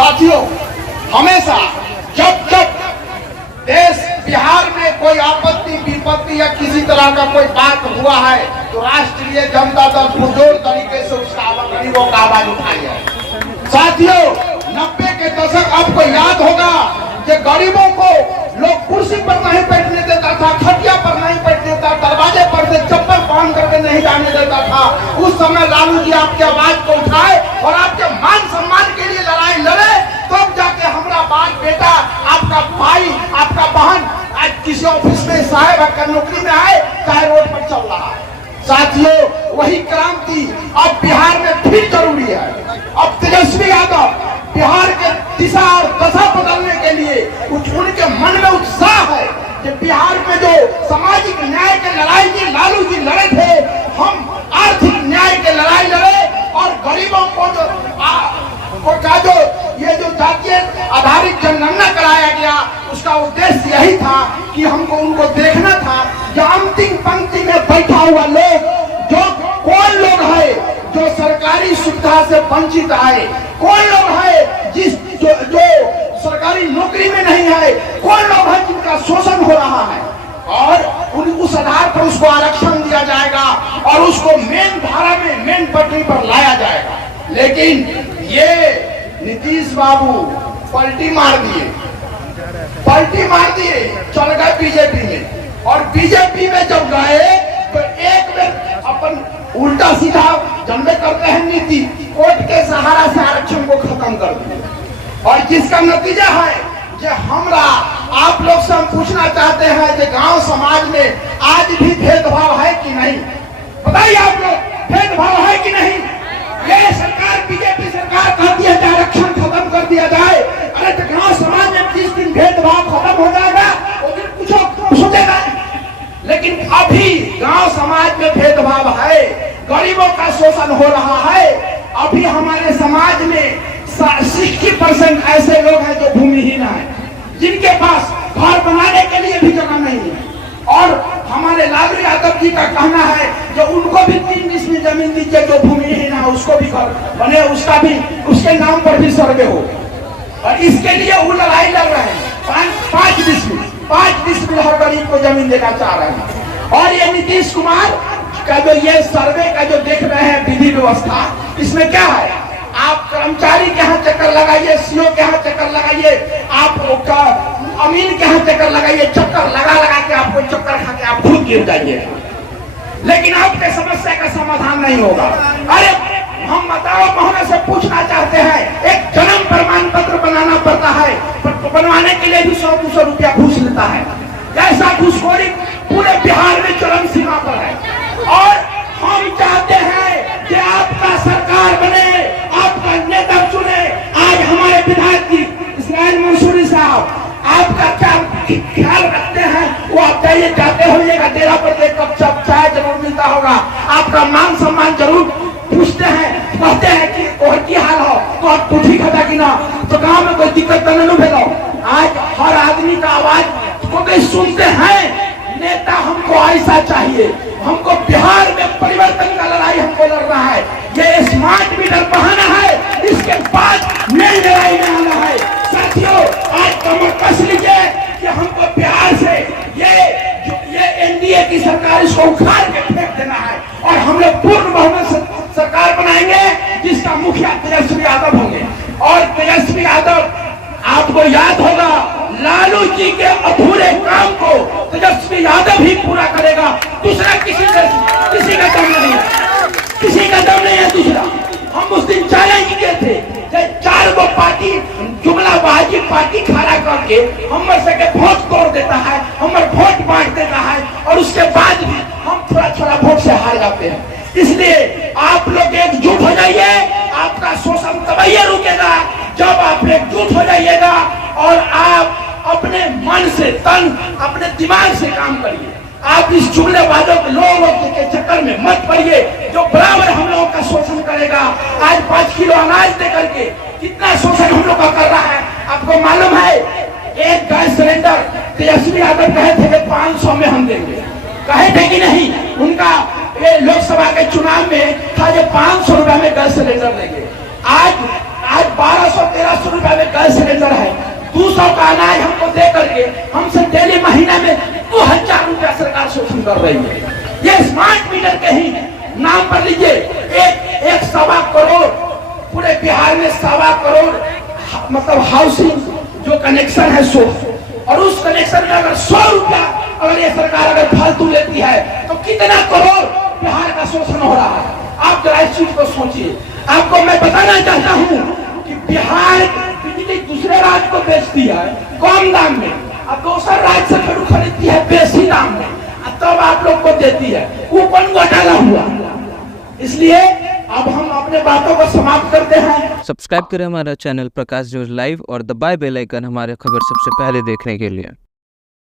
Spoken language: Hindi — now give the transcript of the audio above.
साथियों, हमेशा जब जब देश बिहार में कोई आपत्ति विपत्ति या किसी तरह का कोई बात हुआ है तो राष्ट्रीय जनता दल पुरजोर तरीके से उसका गरीबों का आवाज उठाई है। साथियों, 90 के दशक आपको याद होगा कि गरीबों को लोग कुर्सी पर नहीं बैठने देता था, खटिया पर नहीं बैठने देता, दरवाजे पर से चप्पल पहन करके नहीं जाने देता था। उस समय लालू जी आपकी आवाज को उठाए और आपके मान सम्मान के लिए लड़ाई लड़े, तब जाके हमारा बाल बेटा, आपका भाई, आपका बहन आज किसी ऑफिस में साहब का नौकरी में आए, चाहे रोड पर चल रहा है। साथियों, वही क्रांति अब बिहार में फिर जरूरी है। अब तेजस्वी यादव बिहार के दिशा और दशा बदलने के लिए उनके मन में उत्साह है कि बिहार में जो सामाजिक न्याय की लड़ाई जी लालू जी लड़े थे, हम आर्थिक न्याय की लड़ाई लड़े और गरीबों को जो ये जो जातीय आधारित जनगणना कराया गया, उसका उद्देश्य यही था कि हमको उनको देखना था जो अंतिम पंक्ति में बैठा हुआ लोग, जो कौन लोग है जो सरकारी सुविधा से वंचित है, कौन लोग है जो सरकारी नौकरी में नहीं है, कौन लोग है जिनका शोषण हो रहा है, और उस आधार पर उसको आरक्षण दिया जाएगा और उसको मेन धारा में, मेन पटरी पर लाया जाएगा। लेकिन ये नीतीश बाबू पलटी मार दिए, चल गए बीजेपी में, और बीजेपी में जब गए तो एक में अपन उल्टा सीधा जनबे करते हैं नीति, कोर्ट के सहारा से आरक्षण को खत्म कर दिया। और जिसका नतीजा है कि हमरा आप लोग से हम पूछना चाहते हैं कि गांव समाज में आज भी भेदभाव है कि नहीं? बताइए आप लोग, भेदभाव है कि नहीं? ये सरकार, बीजेपी सरकार कहती है कि आरक्षण खत्म कर दिया जाए। अरे तो गांव समाज में जिस दिन भेदभाव खत्म हो जाएगा उस दिन कुछ सोचेगा। लेकिन अभी गांव समाज में भेदभाव है, गरीबों का शोषण हो रहा है। अभी हमारे समाज में 60% ऐसे लोग हैं जो भूमिहीन हैं, जिनके पास घर बनाने के लिए भी जगह नहीं है। और हमारे लालू यादव जी का कहना है कि उनको भी 3 डिसमिल जमीन दीजिए, जो भूमिहीन है उसको भी घर बने, उसका भी, उसके नाम पर भी सर्वे हो। और इसके लिए वो लड़ाई लड़ रहे हैं। 5 डिसमिल हर गरीब को जमीन देना चाह रहे हैं। और ये नीतीश कुमार का जो ये सर्वे का जो देख रहे हैं विधि व्यवस्था, इसमें क्या है? आप कर्मचारी के यहाँ चक्कर लगाइए, सीओ के यहाँ चक्कर लगाइए, आप अमीन के यहाँ चक्कर लगाइए, चक्कर लगा के आपको चक्कर खा के आप खुद गिर जाइए, लेकिन आपके समस्या का समाधान नहीं होगा। अरे हम बताओ, हम से पूछना चाहते हैं, एक जन्म प्रमाण पत्र बनाना पड़ता है, बनवाने के लिए भी 100-200 रुपया घूस लेता है। ऐसा घूसखोरी पूरे बिहार में चरम सीमा पर है। और हम चाहते हैं कि आपका सरकार बने, आपका नेता चुने। आज हमारे विधायक जी इस्माइल मंसूरी साहब, आपका क्या ख्याल रखते हैं वो आप जाइए, जाते होइएगा डेरा पर, देख कब चाय जरूर मिलता होगा, आपका मान सम्मान जरूर पूछते हैं, कहते हैं कि और की हाल हो, तो आप तो ठीक है कि ना, तो गाँव में कोई दिक्कत तो नहीं भेलो। आज हर आदमी का आवाज को भी सुनते हैं। नेता हमको ऐसा चाहिए, हमको बिहार में परिवर्तन का लड़ाई हमको लड़ना है। ये स्मार्ट मीटर बहाना है, इसके बाद नई लड़ाई में आना है। साथियों, आज कमर कस लीजिए कि हमको बिहार से ये एनडीए की सरकार, इसको उखाड़ के फेंक देना है और हम लोग पूर्ण बहुमत सरकार बनाएंगे, जिसका मुखिया तेजस्वी यादव होंगे। और तेजस्वी यादव, आपको याद होगा, लालू जी के अधूरे काम को तेजस्वी यादव ही पूरा करेगा। दूसरा किसी का दम नहीं है, किसी का दम नहीं है दूसरा। हम उस दिन चैलेंज किए थे, 4 गो पार्टी जुमलाबाजी पार्टी खड़ा करके हमर से के वोट तोड़ देता है, हमर वोट बांट देता है, और उसके बाद भी हम थोड़ा वोट से हार जाते हैं। इसलिए आप लोग एकजुट हो जाइए, आपका शोषण तभी रुकेगा जब आप एकजुट हो जाइएगा और आप अपने मन से, तन, अपने दिमाग से काम करिए। आप इस जुमलेबाजों के लोगों के चक्कर में मत पड़िए, जो बराबर हम लोगों का शोषण करेगा। आज 5 किलो अनाज दे करके कितना शोषण हम लोग का कर रहा है, आपको मालूम है? एक गैस सिलेंडर तेजस्वी यादव कहे थे कि 500 में हम देंगे, कहे थे कि नहीं? उनका ये लोकसभा के चुनाव में था जो 500 रुपया में गैस सिलेंडर देंगे। आज आज 1200-1300 रुपए में गैस सिलेंडर है, 200 का अनाज हमको दे करके हमसे डेली महीने में 2000 रुपया सरकार शोषण कर रही है। ये स्मार्ट मीटर के ही नाम पर लीजिए, एक 1.25 करोड़ पूरे बिहार में 1.25 करोड़ मतलब हाउसिंग जो कनेक्शन है सो, और उस कनेक्शन में अगर 100 रुपया अगर ये सरकार अगर फालतू लेती है तो कितना करोड़ बिहार का शोषण हो रहा है। आप जरा इस चीज को सोचिए। आपको मैं बताना चाहता हूँ कि बिहार बिजली दूसरे राज्य को बेचती है कम दाम में और दूसरे राज्य से फिर खरीदती है बेसी दाम में, तब आप लोग को देती है। वो कौन घोटाला हुआ? इसलिए अब हम अपने बातों को समाप्त करते हैं। सब्सक्राइब करें हमारा चैनल प्रकाश न्यूज लाइव और दबाए बेल आइकन हमारे खबर सबसे पहले देखने के लिए।